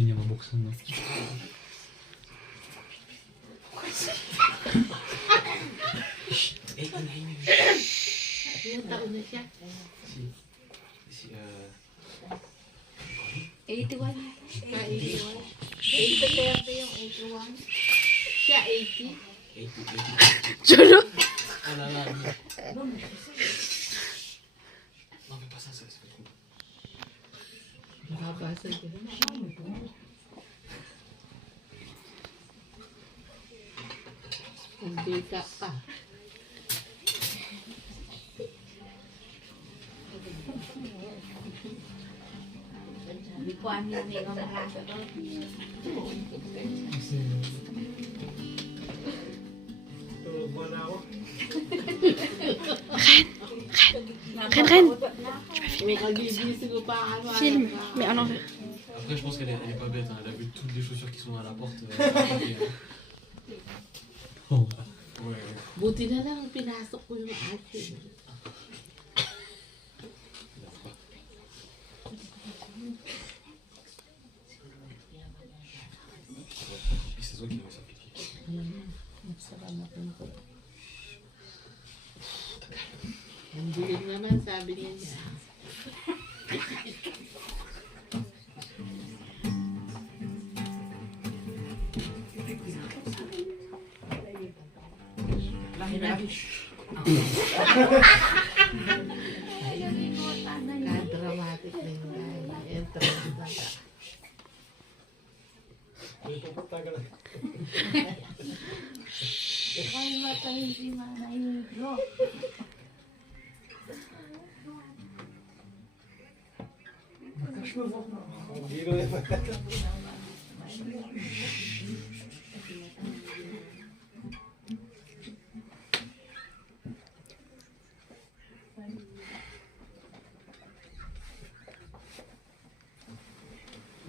Hindi niya mabuksan, no? Ilang taon na siya? Eh, 81. Ah, 81. 80 yung 81. Siya 80. Chulo. Nakabasa ka na. Hindi ka pa. Sabi ko, ano yung may mamahasa ko? Ren. May kagigising ko pa ano. Film. Mais en envers. Après, je pense qu'elle est pas bête, hein. Elle a vu toutes les chaussures qui sont à la porte. Oh. Ouais. Buti na lang pinasok ko yung asin. Et c'est toi qui m'as sorti. Ang dilim naman, sabi niya niya. Ka-dramatic na yun. Entrance na. Ay, matay si Manay Negro.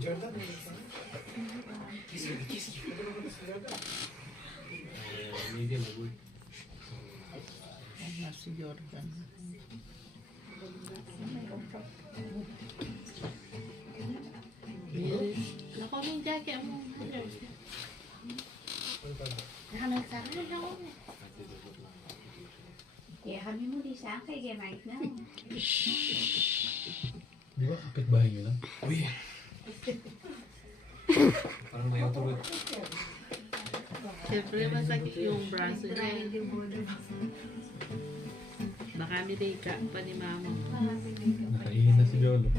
Jordan, Qu'est-ce qu'il fait Maybe la boule. Ano si Jordan? Nako, may jacket mo. Nakalansaran na ako. Kaya kami mo di sa akin, kaya Mike na. Di ba kapitbahay nyo lang? Uy! Parang may autobot. Siyempre, masakit yung braso niya. Baka nilika pa ni mama. Nakaihin na si Jolo.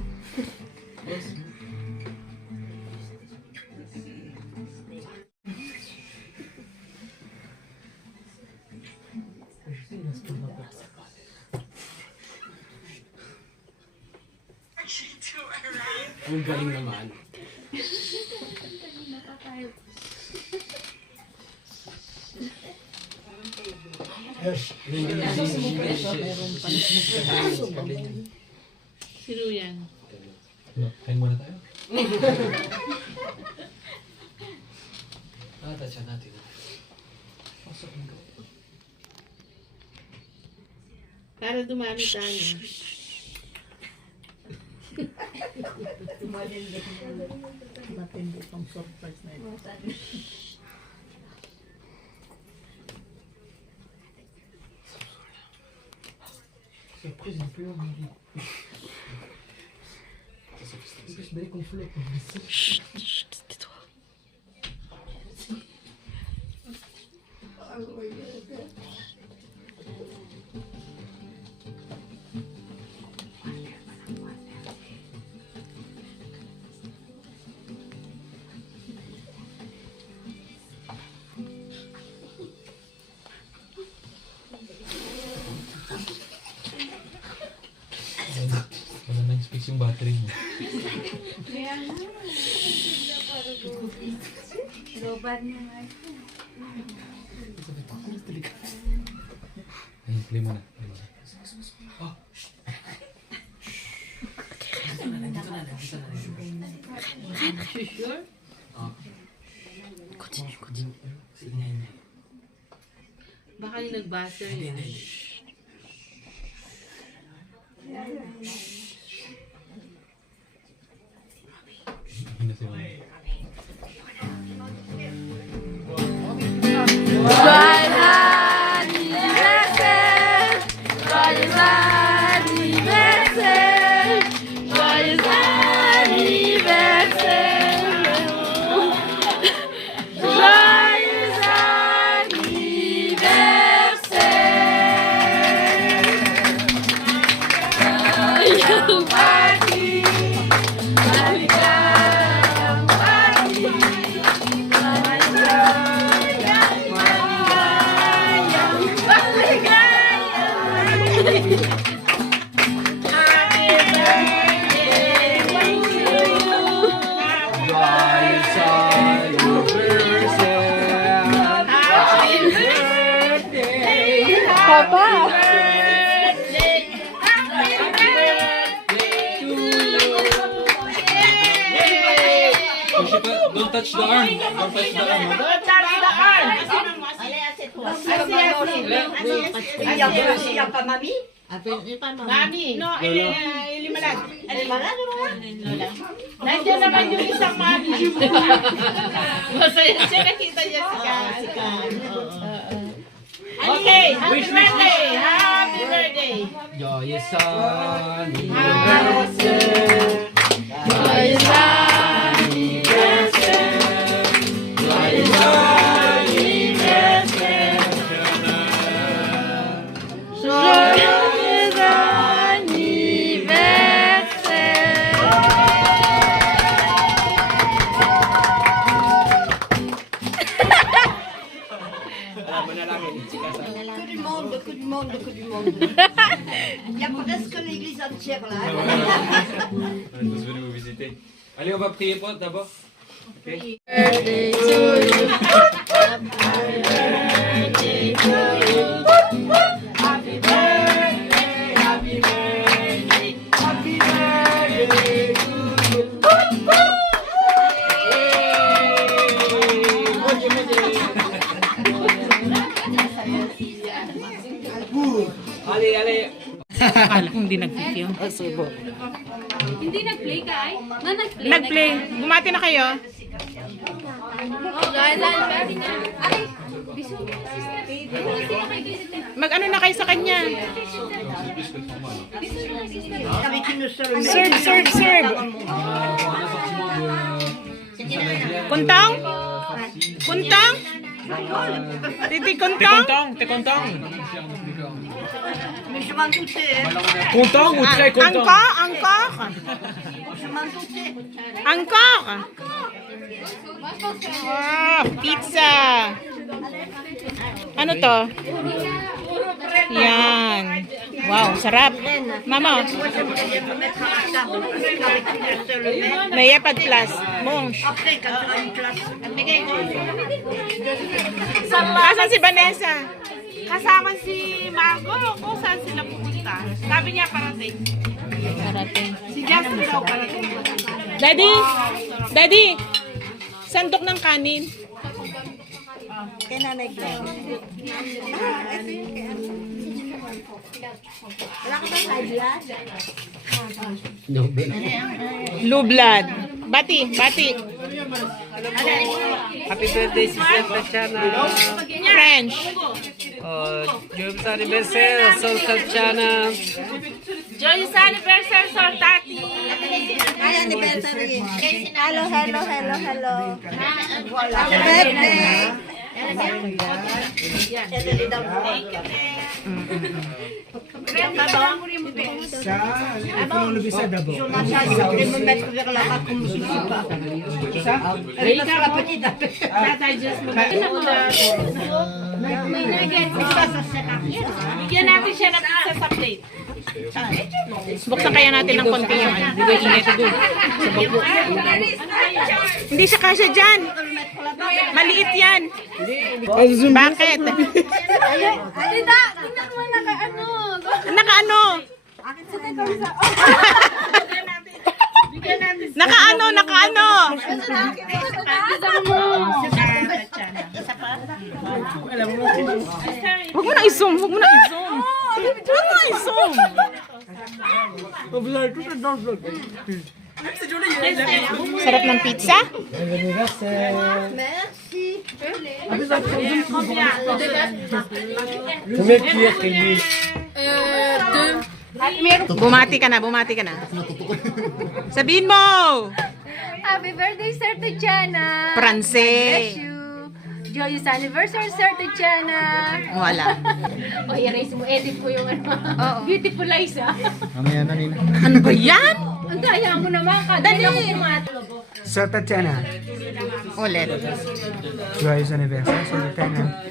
Ang galing naman. Sino yan? Kain muna tayo. Tansya natin. Para dumami tayo. Matindi pang surprise na ito. surprise de plus longue. C'est plus belle qu'on fait. Chut, tais-toi. Wala na yung space yung battery mo. Kaya nga. Lobat na nga. Ayun, play mo na. Play mo na. Oh! Sure? Continue, continue. Baka yung nagbasa yun. Hindi na si Mama. touch the arm. Don't touch the arm. Allez, assieds-toi. Siya pa, mami? Ni pa mami. Mami. No, ilimalad. Ilimalad, Lola. Nandiyan naman yung isang mami. Masaya siya, nakita niya si Kan. Okay, happy birthday! Happy birthday! Joyous Sunny. Joyeux anniversaire. Que du monde, que du monde, que du monde. Il y a presque l'église entière là. On est tous venus vous visiter. Allez, on va prier pour d'abord. Ok. Birthday to you. Happy birthday to you. Happy birthday, happy birthday, happy birthday to you. Allez, allez. Akala kong di nag-video. Hindi nag-play ka ay? Nag-play. Nag-play. Bumati na kayo. Oh, dahil birthday niya. Ay, biso. Mag-ano na kayo sa kanya. Kami kinusal. Serve, serve, serve. Kuntang? Kuntang? Titi kuntang? Mais je m'en doutais. Content ou très content? Encore? Encore? Je m'en doutais. Encore? Ah, pizza. Ano to? Yan. Wow, sarap. Mama, Moi, j'aimerais bien me mettre à la table. Parce qu'avec une seule main. may pas de place. Monge. Après, quand tu auras une classe. Asan si Vanessa? Kasama si Margo kung saan sila pupunta. Sabi niya parating. Si Justin daw parating. Daddy? Daddy? Sandok ng kanin. Kaya nanay ko. Wala ka ba kaibigan? Blue blood. Bati, bati. Happy birthday, Sister Tatiana. French. Joyous anniversaire, Sol Tatiana. Joyous anniversary, Sir Tati! Ay, anniversary. Hello, hello, hello, hello. Happy birthday. Je m'attends, je voulais me mettre vers là-bas comme je ne suis pas. Elle va faire la petite appel. Ça sert à rien. Bigyan natin siya ng pizza sa plate. Buksan kaya natin ng konti yung ano. Di ba init ito doon? Sa bako. Hindi siya kasya dyan. Maliit yan. Bakit? Naka-ano? Naka-ano? Naka-ano? Huwag mo na i-zoom. Huwag mo na i-zoom. Huwag mo na i-zoom. Sarap ng pizza? Merci. Combien de cuillères, Kelly? Bumati ka na, bumati ka na. Sabihin mo! Happy birthday, Sir Tatiana! Pranse. Bless you! Joyous anniversary, Sir Tatiana! Wala. O, erase mo, edit mo yung ano. Beautiful eyes, ah. Ano ba yan? Ang daya mo naman, Dali. Sir Tatiana, Ulit. joyous anniversary, Sir Tatiana.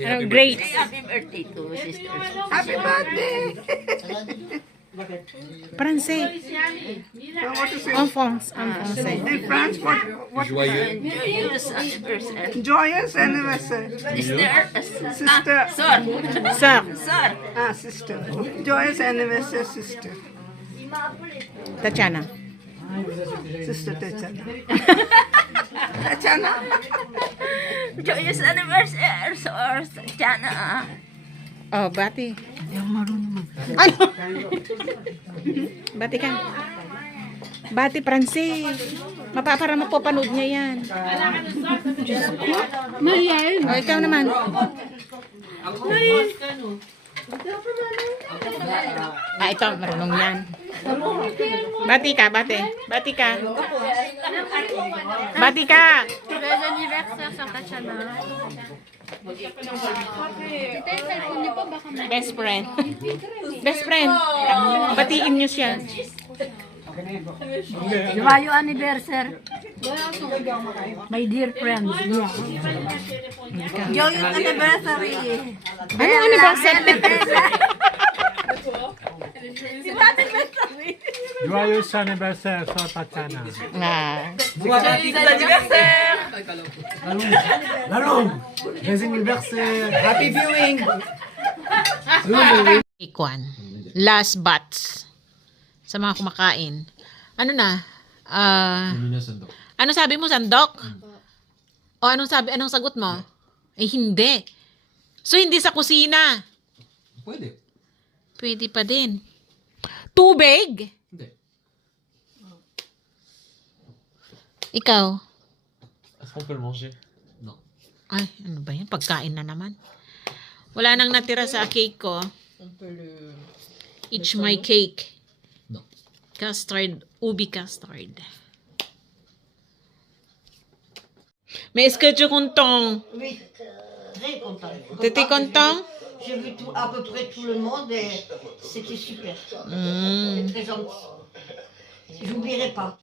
Ano, great. Happy birthday to sister. Happy birthday! Pranse. En France. En français. In France, Joyeux. Joyous anniversary. joyous anniversary. Sister. Sir. Sister. Joyous anniversary, sister. Tatiana. Sister Tatiana. Tatiana. Joyous anniversary, Tatiana. Oh, bati. Ano? Bati ka. Bati, Francis. Para mapapanood niya yan. O, ikaw naman. Ito, marunong yan. Bati ka, bati. Bati ka. Bati ka. Joyeux anniversaire, Tatiana. Best friend. Best friend. Batiin niyo siya. Joyeux anniversary. My dear friends. Joyous anniversary. Anong anniversary? Joyeux anniversaire sa Tatiana. Ah. Joyeux anniversaire. Happy viewing. Ikwan. Last batch. Sa mga kumakain. Ano na? Ano sabi mo, sandok? O anong sagot mo? Eh, hindi. So, hindi sa kusina. Pwede. Pwede pa din. Tubig? Hindi. Ikaw? Est-ce qu'on peut le manger? Non. Ay, ano ba yan? Pagkain na naman. Wala nang natira sa cake ko. Each my cake. No. Custard. Ubi custard. Mais est-ce que tu content? Oui, très content. T'étais content? J'ai vu à peu près tout le monde et c'était super. Mm. Très gentil. J'oublierai pas.